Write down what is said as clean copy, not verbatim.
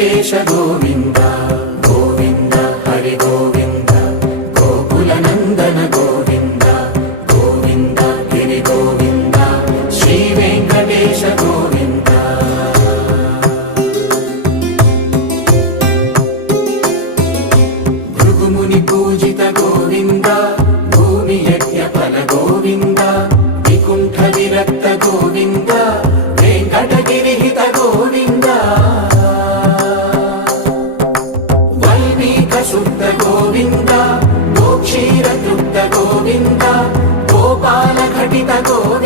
వెంకటేశ గోవింద గోవింద హరి గోవింద గోకుల నందన గోవింద గోవింద గిరి గోవింద శ్రీ వెంకటేశ గోవింద భృగుముని పూజిత గోవింద భూమి యజ్ఞ ఫల గోవింద వికుంఠ విరక్త గోవింద వెంకటగిరిహిత గోవింద వల్మీక శుద్ధ గోవింద గోక్షీర తృప్త గోవింద గోపాల ఘటిత గోవింద